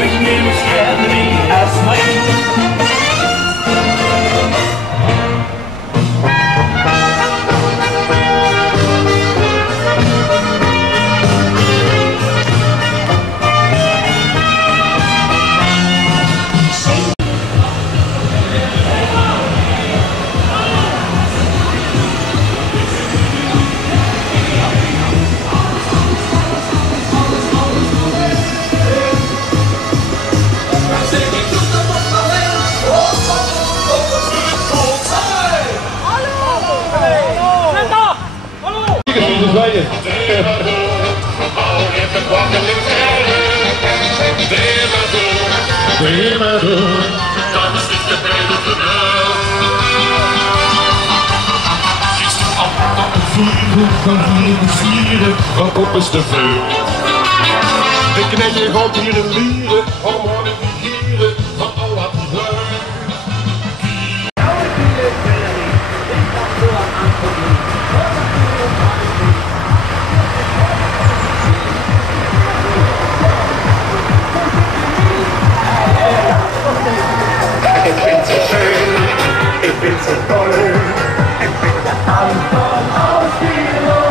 habe ich nämlich gerne die erstmal. Van vliegen sieren, van kop is te veel. De kneetje gooit hier de lieren, hormonen die gieren, van al wat leuk. Ik ben zo schön, ik ben zo toll, ik ben de Anton aus Tirol.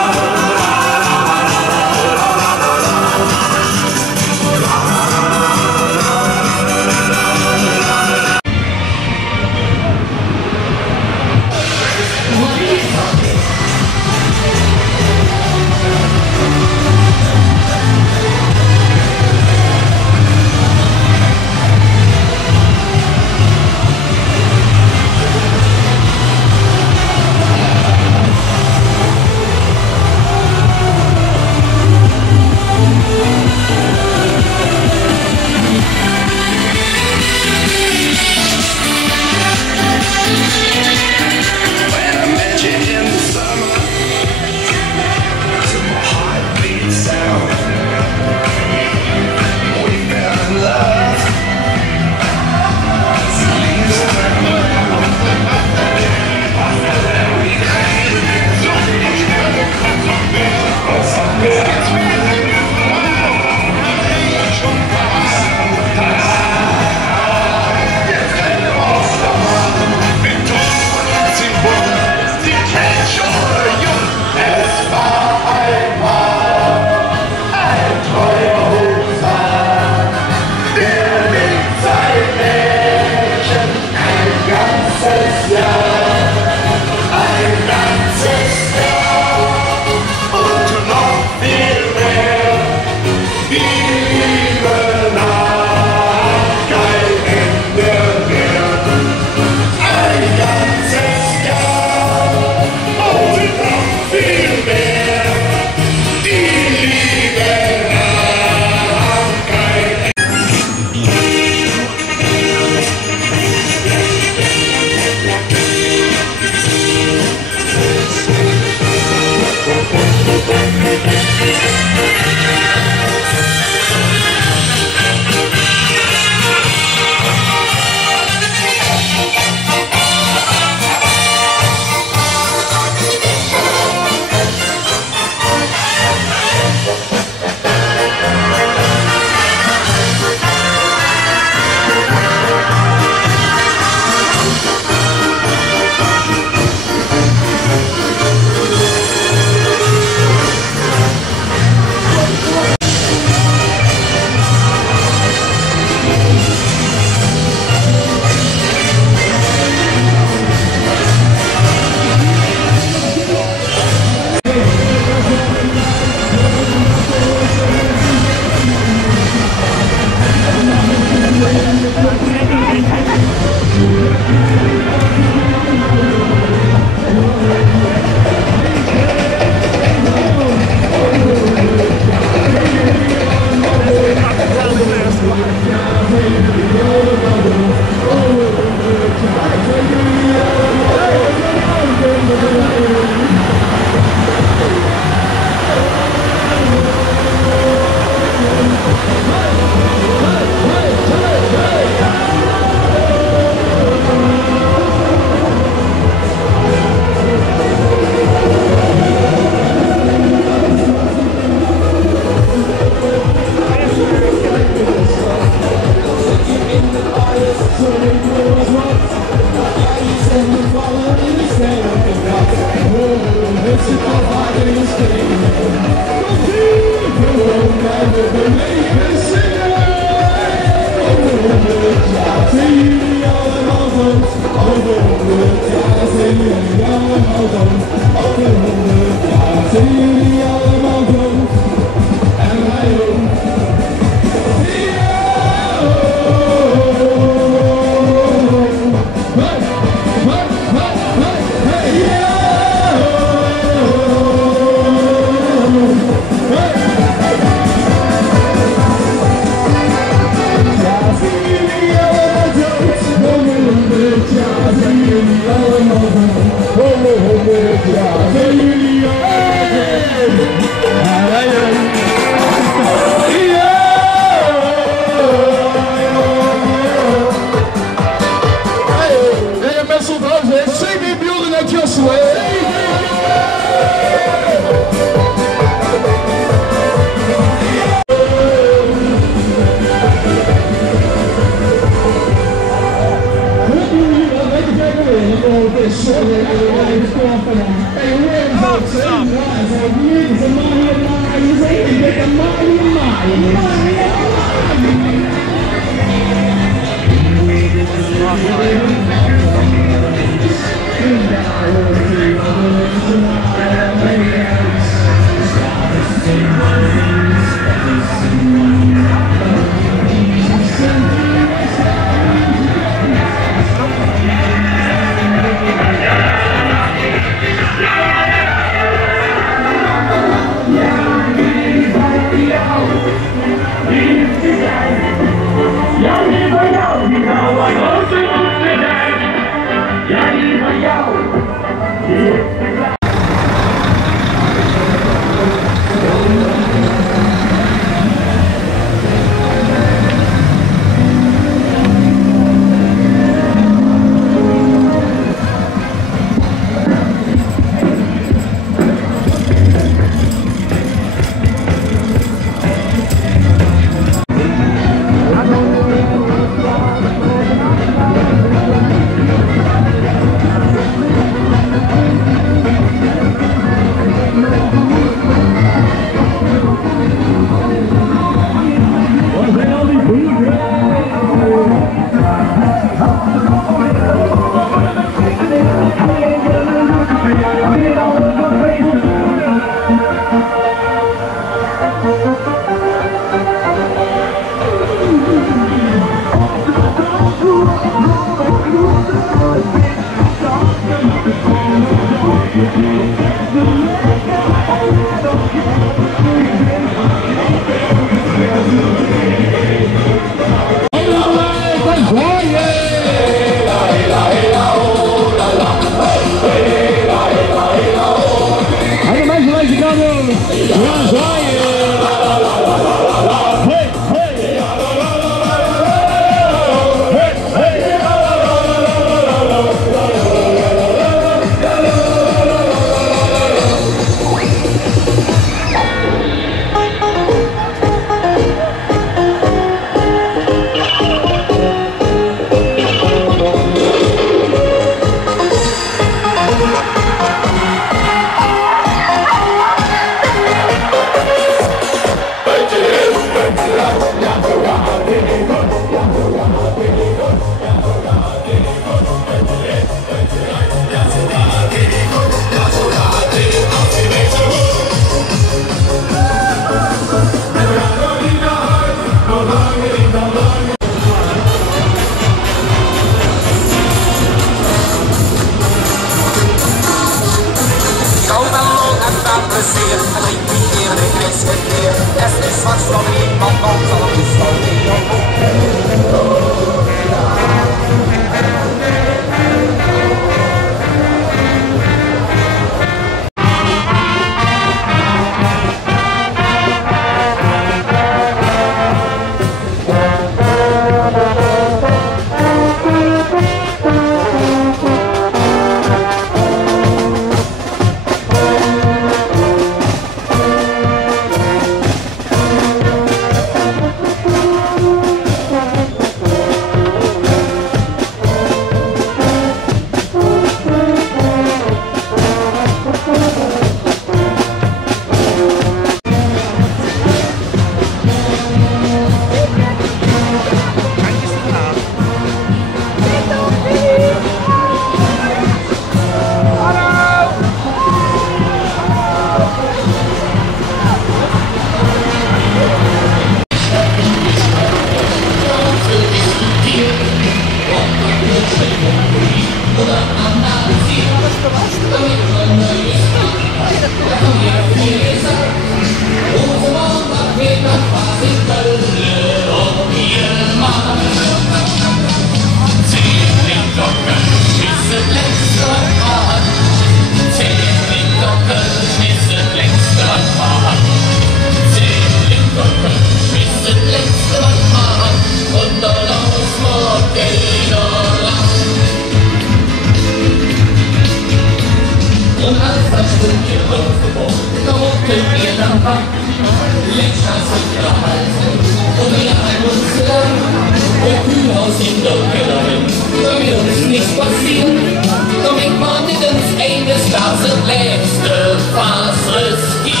Nichts passiert, kom ik maar niet eens eines Glas het leefste vast riskiert.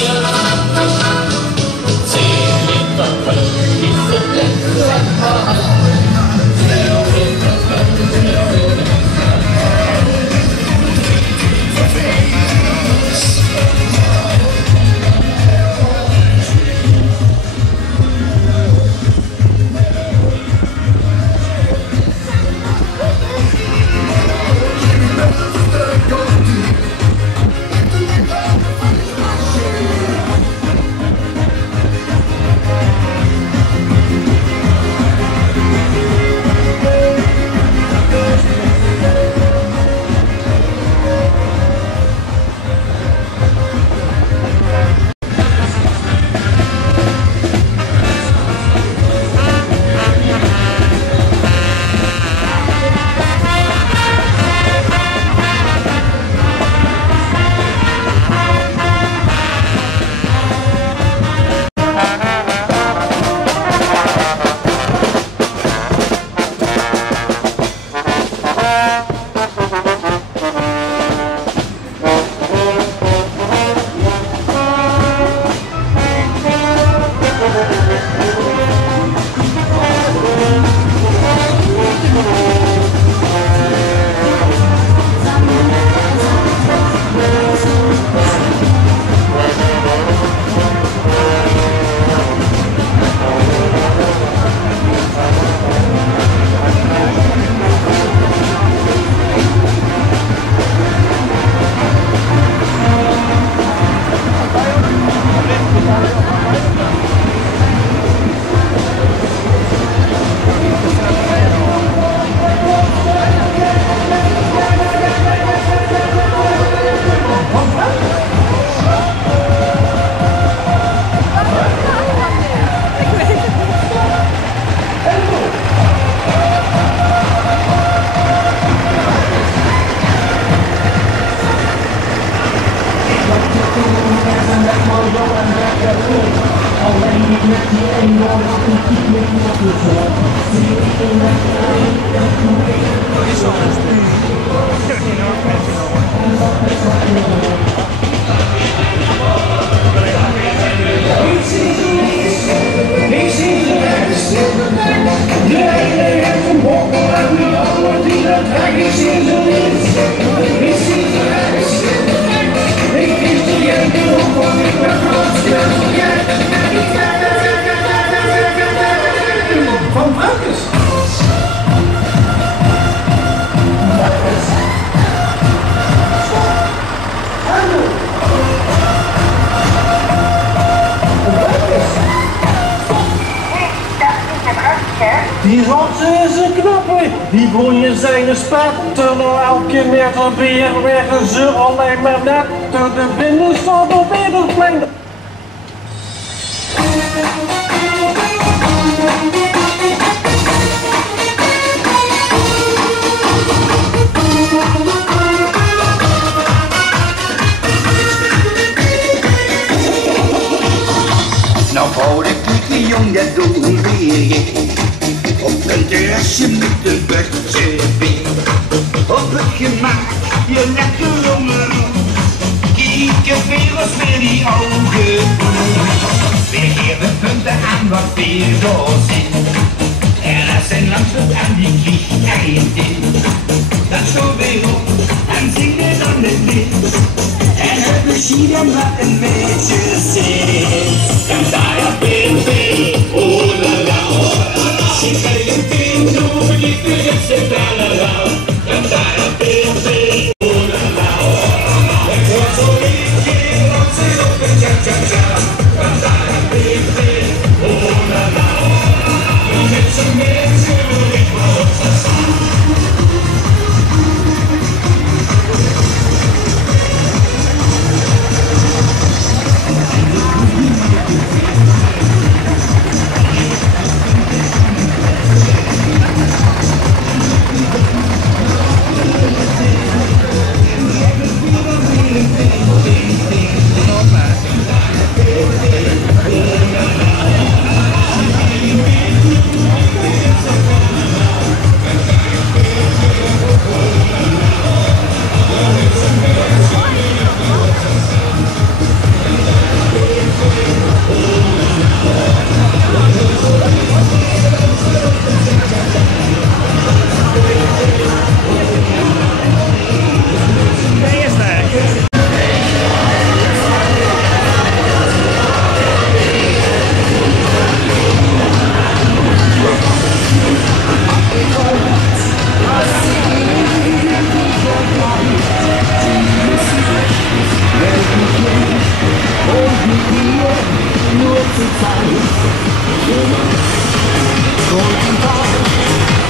10 Liter Köln ist het letzte Mal. 10 Liter Köln. Die rotsen is een knappe, die boeien zijn een spetter. Nou elke meter weer leggen ze alleen maar net door de binnenstad op Wereldplein. Nou wou ik niet die jong dat doen weer op een terrasje met een bakje bier. Op het gemak, je lekker omroep. Kieken wereld met die ogen. Weer geven punten aan wat weer doorzien. En als zijn langzaam aan die vlieg eindin. Dan zo weer op en zing er dan het lied. En het plezier en wat een beetje zin. Cantare baby, oh la la. Si calientino, bonito y etcétera. Cantare baby, oh la la. El corazón que no se lo pecha cha cha. Cantare baby, oh la la. Y me de cosas.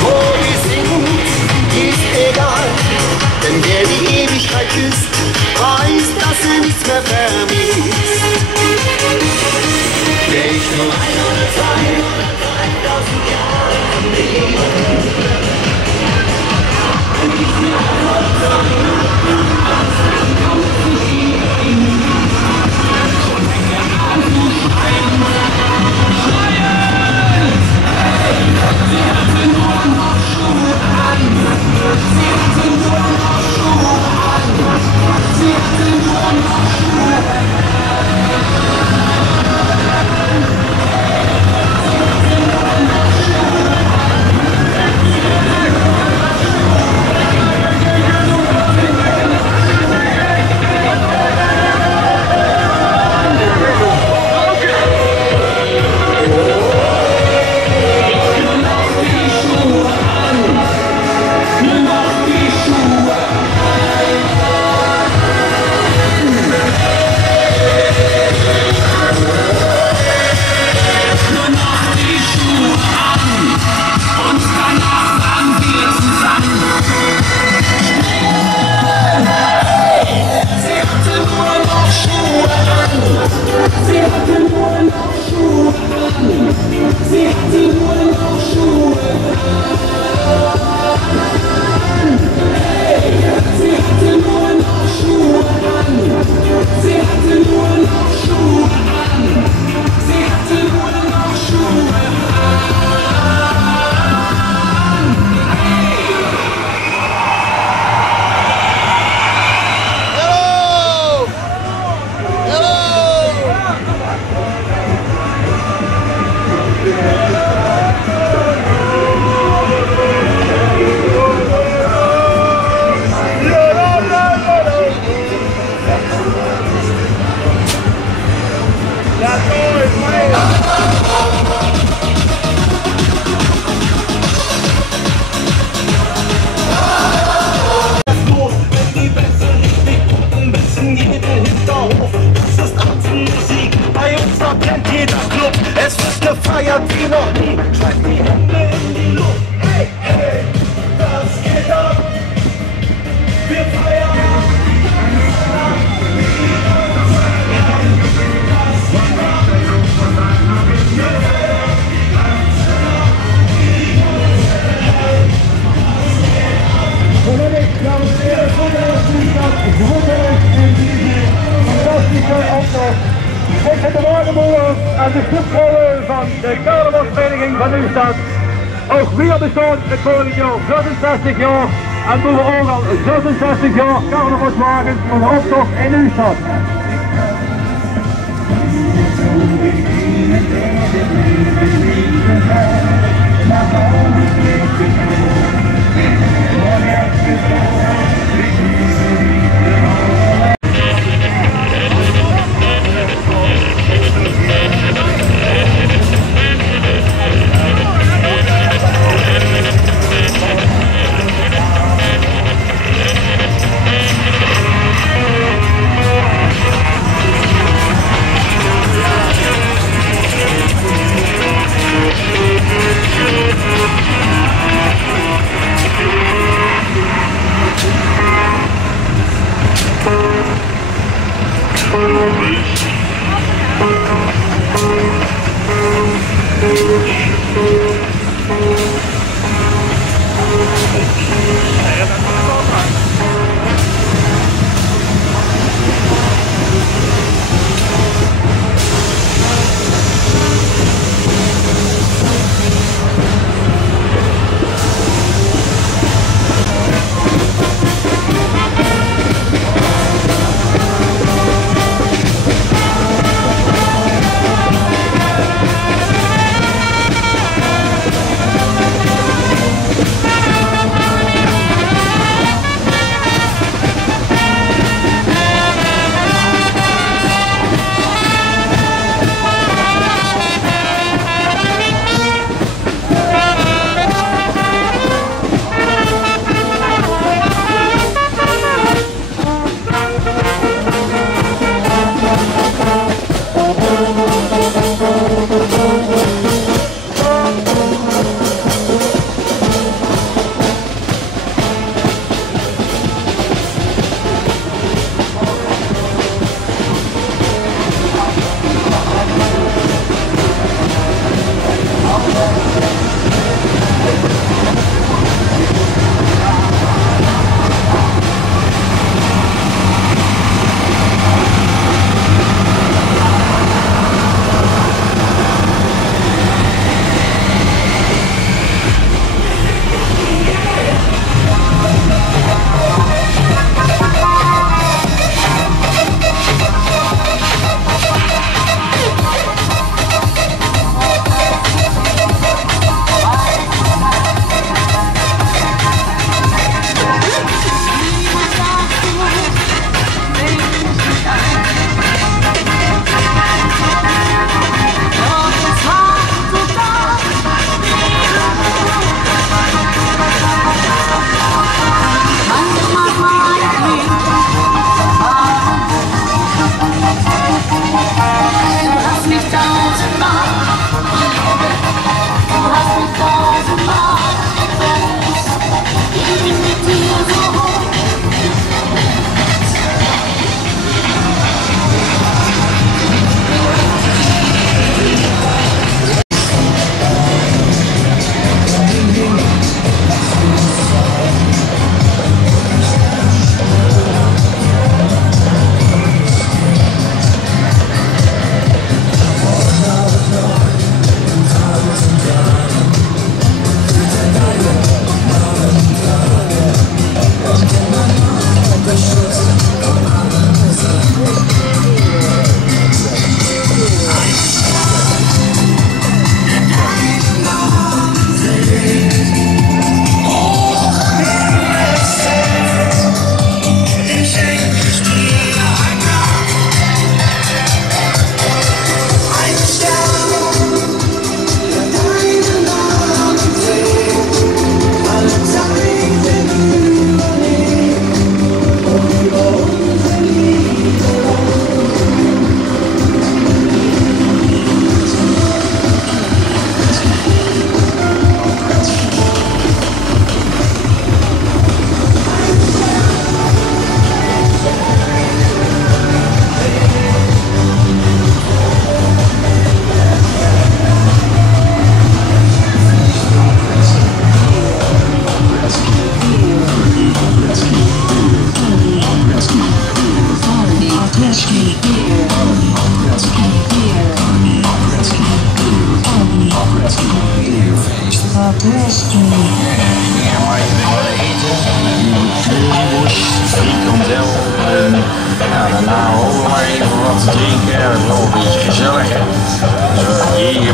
Wo wir sind, ist egal, denn wer die Ewigkeit küsst, weiß, dass er nichts mehr vermisst. Wär ich nur 1 oder 2 oder 3000 Jahre am Leben, es wird gefeiert wie noch nie. Schreibt die Hände in die Luft. Hey, hey, das geht ab. Wir feiern. Aan de clubrollen van de carnavalsvereniging van Nieuwstad. Ook weer bestond het vorig jaar 66 jaar en doen we ook al 66 jaar carnavalswagens van de optocht in Nieuwstad.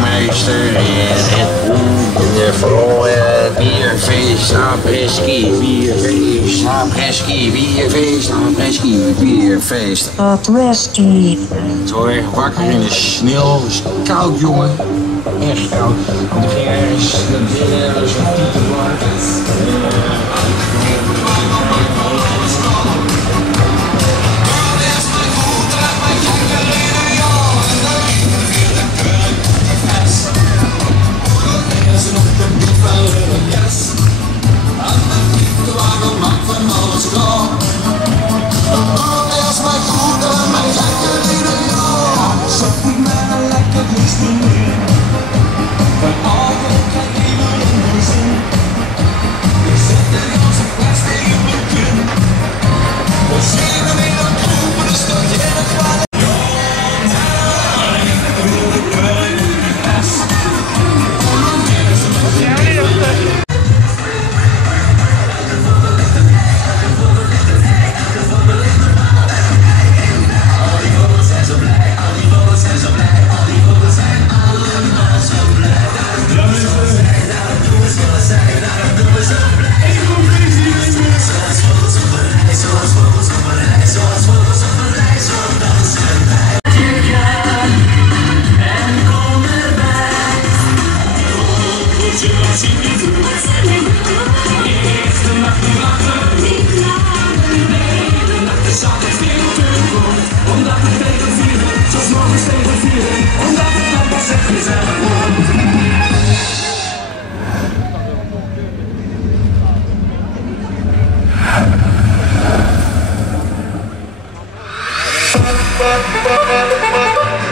burgemeester en voor bierfeest, apres-ski, bierfeest, apres-ski, bierfeest, apres-ski, bierfeest. Apres-ski. Zo erg wakker in de sneeuw, het is koud jongen, echt koud. En toen ging ergens zo'n tietenmarkt.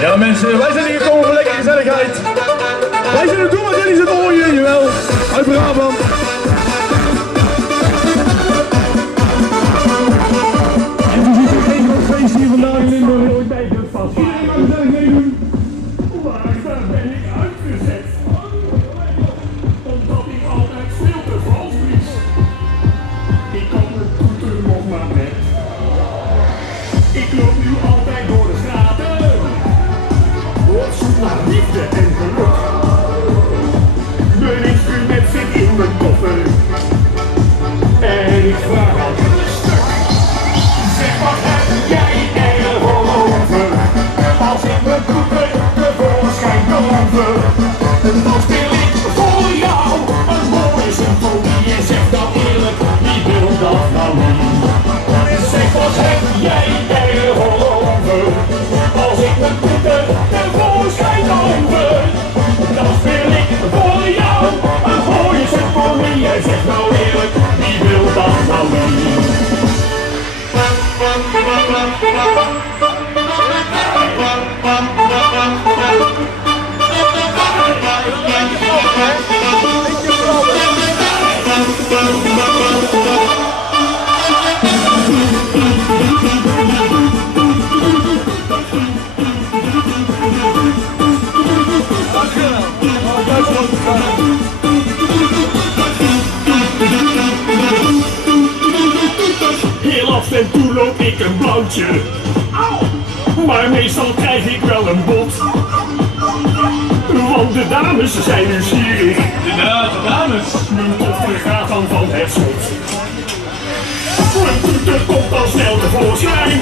Ja mensen, wij zijn hier gekomen voor lekkere gezelligheid. Wij zijn het doen, maar jullie zitten hier, jawel. Uit Brabant. En we zitten een groot feest hier vandaag in Limburg. Ik denk het vast. Iedereen mag gezellig meedoen. Maar daar ben ik uitgezet. Omdat ik altijd veel te vals blies. Ik kan de toeter nog maar net. Ik loop nu altijd door de straten. Op zoek naar liefde en geluk. Mijn instrument zit in mijn koffer. En ik vraag altijd een stuk. Zeg, wat heb jij ervoor over? Als ik mijn toeter tevoorschijn tover. Dan speel ik voor jou een mooie symfonie. En zeg dan eerlijk, wie wil dat nou niet? Zeg, wat heb jij ervoor over? Als ik mijn toeter tevoorschijn tover. Dan speel ik voor jou een mooie symfonie. En zeg nou eerlijk, wie wil dat nou niet? Heel af en toe loop ik een blauwtje. Maar meestal krijg ik wel een bot. Want de dames zijn nieuwsgierig. Inderdaad, dames. Mijn dochter gaat dan van het schot. Mijn toeter komt dan snel tevoorschijn.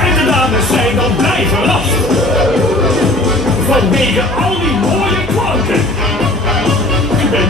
En de dames zijn dan blij verrast. Vanwege al die mooie klanken. En